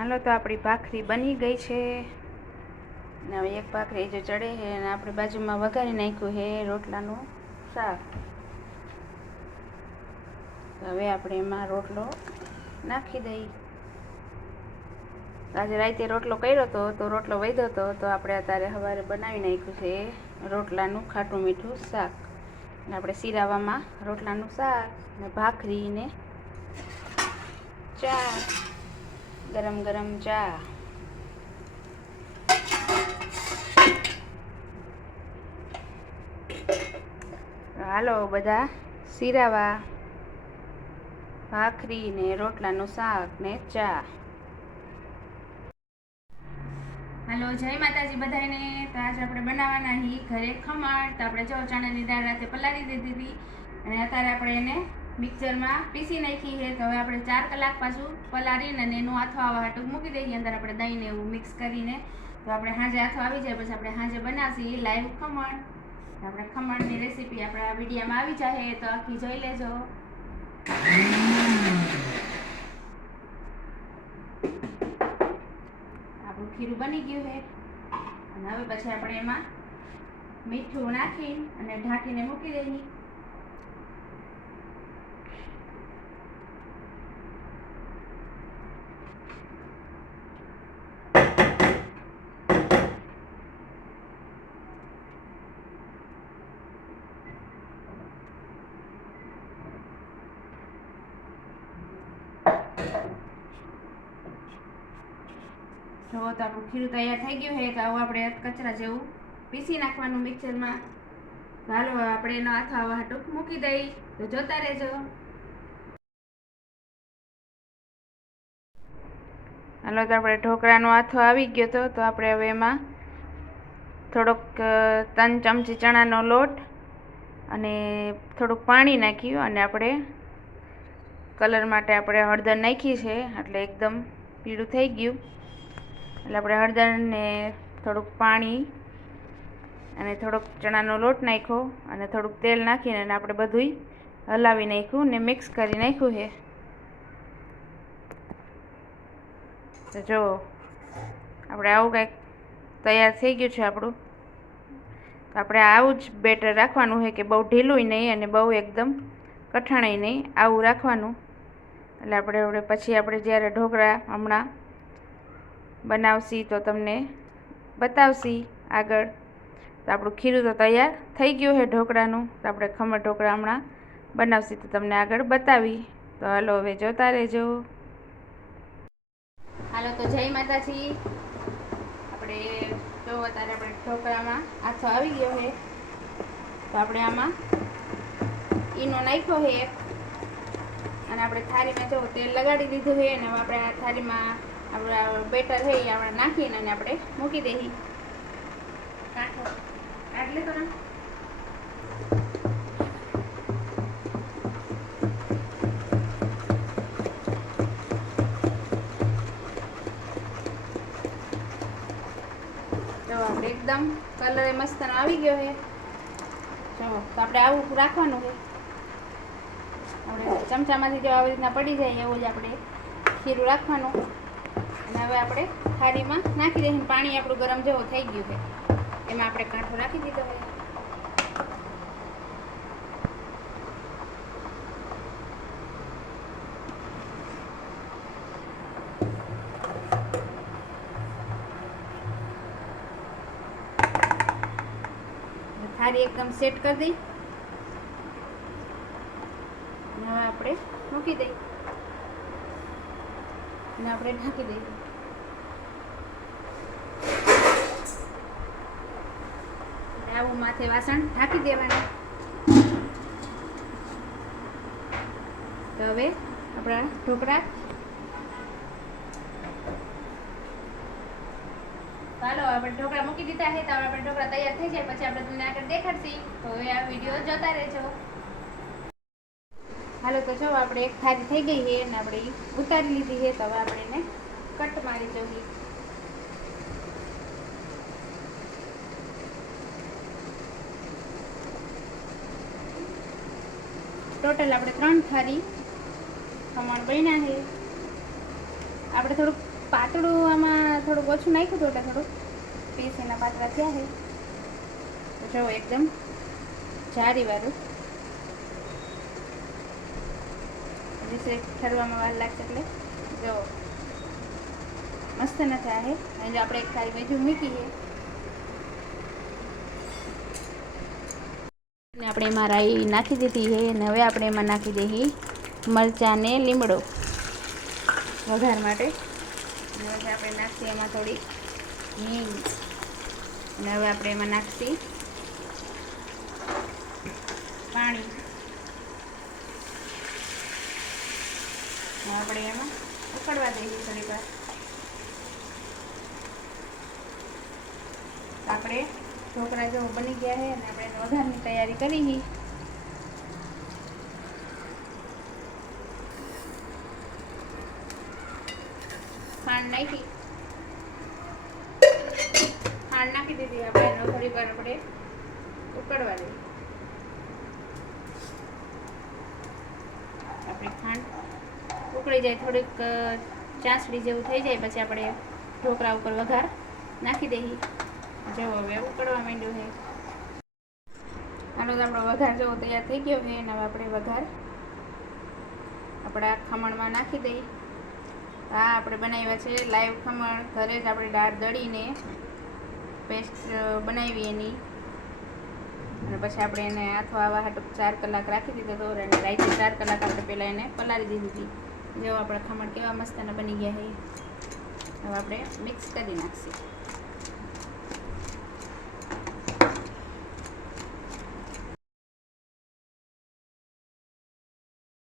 હાલો તો આપણી ભાખરી બની ગઈ છે ને હવે એક ભાખરી જો ચડે છે અને આપણે બાજુમાં વઘારી નાખ્યું છે રોટલાનું શાક. હવે આપણે એમાં રોટલો નાખી દઈ. આજે રાતે રોટલો કર્યો હતો તો રોટલો વધ્યો હતો તો આપણે અત્યારે સવારે બનાવી નાખ્યું છે રોટલાનું ખાટું મીઠું શાક. અને આપણે શીરાવામાં રોટલાનું શાક ને ભાખરી ને ચા, ગરમ ગરમ ચા. હાલો બધા શીરાવા ભાખરી ને રોટલાનું શાક ને ચા. હાલો જય માતાજી બધાને. તો આજે આપણે બનાવવાના હી ઘરે ખમણ. તો આપણે જો ચણાની દાળ રાતે પલાળી દીધી હતી અને અત્યારે આપણે એને મિક્સરમાં પીસી નાખી છે. તો હવે આપણે 4 કલાક પાછું પલાળીને અને એનું આથો આવા હાટું મૂકી દઈએ. અંદર આપણે દહીંને એવું મિક્સ કરીને તો આપણે સાંજે આથો આવી જાય પછી આપણે સાંજે બનાવશી લાઈવ ખમણ. આપણે ખમણની રેસીપી આપણા વિડીયોમાં આવી જાય તો આખી જોઈ લેજો. આપણું ખીરું બની ગયું છે અને હવે પછી આપણે એમાં મીઠું નાખી અને ઢાંકીને મૂકી દઈએ. જો તો આપણું ખીરું તૈયાર થઈ ગયું છે. તો આવું આપણે કચરા જેવું પીસી નાખવાનું મિક્સરમાં. તો હાલો આપણે એનો આથો આવા હાટું મૂકી દઈ. તો જોતા રહેજો. હાલો તો આપણે ઢોકળાનો આથો આવી ગયો હતો. તો આપણે હવે એમાં થોડોક 3 ચમચી ચણાનો લોટ અને થોડુંક પાણી નાખ્યું અને આપણે કલર માટે આપણે હળદર નાખી છે એટલે એકદમ પીળું થઈ ગયું. એટલે આપણે હળદર ને થોડુંક પાણી અને થોડોક ચણાનો લોટ નાખ્યો અને થોડુંક તેલ નાખીને આપણે બધુંય હલાવી નાખ્યું ને મિક્સ કરી નાખ્યું છે. તો જો આપણે આવું કંઈક તૈયાર થઈ ગયું છે આપણું. તો આપણે આવું જ બેટર રાખવાનું છે કે બહુ ઢીલુંય નહીં અને બહુ એકદમ કઠણાઈ નહીં, આવું રાખવાનું. એટલે આપણે પછી આપણે જ્યારે ઢોકળા હમણાં બનાવશી તો તમને બતાવશી આગળ. તો આપણું ખીરું તો તૈયાર થઈ ગયું છે ઢોકળાનું. તો આપણે ખમણ ઢોકળા હમણાં બનાવશી તો તમને આગળ બતાવી. તો હાલો હવે જોતા રહેજો. હાલો તો જય માતાજી. આપણે જો અત્યારે આપણે ઢોકળામાં આથો આવી ગયો છે. તો આપણે આમાં ઈનો નાખ્યો છે અને આપણે થાળીમાં જો તેલ લગાડી દીધું છે અને આપણે આ થાળીમાં આપણા બેટર છે એ આપણે નાખીને અને આપણે મૂકી દઈએ. કાંઠો કાઢ લેતો ને. તો આપણે એકદમ કલર મસ્તનો આવી ગયો છે. જો તો આપણે આવું રાખવાનું છે. આપણે ચમચામાંથી જો આવી રીતના પડી જાય એવું જ આપણે ખીરું રાખવાનું. અને હવે આપણે થાળીમાં નાખી દઈએ. પાણી આપણું ગરમ જેવું થઈ ગયું છે એમાં આપણે કાંઠો નાખી દીધો છે. થાળી એકદમ સેટ કરી દઈ અને હવે આપણે મૂકી દઈ અને આપણે ઢાંકી દઈએ. આવું માથે વાસણ ઢાંકી દેવાનું. તો હવે આપણા ઢોકળા ચાલો આપણે ઢોકળા મૂકી દીધા છે. તો આપણે ઢોકળા તૈયાર થઈ જાય પછી આપણે તમને આગળ દેખાડશી. તો હવે આ વિડીયો જોતા રહેજો. હાલો તો જો આપણે એક થાળી થઈ ગઈ છે અને આપણે ઉતારી લીધી છે. તો હવે આપણે એને કટ મારી જોઈએ. ટોટલ આપણે 3 થાળી ખમણ બન્યા છે. આપણે થોડુંક પાતળું આમાં થોડુંક ઓછું નાખ્યું હતું એટલે થોડુંક પીસ એના પાતળા થયા છે. તો જો એકદમ જારીવાળું હજી ઠરવામાં વાર લાગશે એટલે જો મસ્ત ન થયા છે. અને આપણે એક ખાલી બીજું મૂકીએ ને આપણે એમાં રાઈ નાખી દીધી છે. અને હવે આપણે એમાં નાખી દઈએ મરચાં ને લીમડો વઘાર માટે. અને પછી આપણે નાખીએ એમાં થોડી હિંગ. અને હવે આપણે એમાં નાખીએ પાણી. આપણે એમાં ઉકળવા દઈએ થોડીક વાર. આપણે ઢોકળા જેવું બની ગયા છે અને આપણે વઘારની તૈયારી કરી. ખાંડ નાખી દીધી આપણે થોડીક વાર આપણે ઉકળવા દઈએ. આપણી ખાંડ ઉકળી જાય થોડીક ચાસડી જેવું થઈ જાય પછી આપણે ઢોકળા ઉપર વઘાર નાખી દઈએ. જો હવે ઉકળવા માંડ્યું છે. આનો તો આપણો વઘાર જેવો તૈયાર થઈ ગયો છે. અને હવે આપણે વઘાર આપણા ખમણમાં નાખી દઈએ. હા, આપણે બનાવ્યા છે લાઈવ ખમણ. ઘરે જ આપણે દાળ દળીને પેસ્ટ બનાવી એની. અને પછી આપણે એને આથો આવા હાટું 4 કલાક રાખી દીધો હતો. અને રાઈતે 4 કલાક આપણે પહેલાં એને પલાળી દીધી હતી. જેવો આપણા ખમણ કેવા મસ્તના બની ગયા છે. હવે આપણે મિક્સ કરી નાખીએ.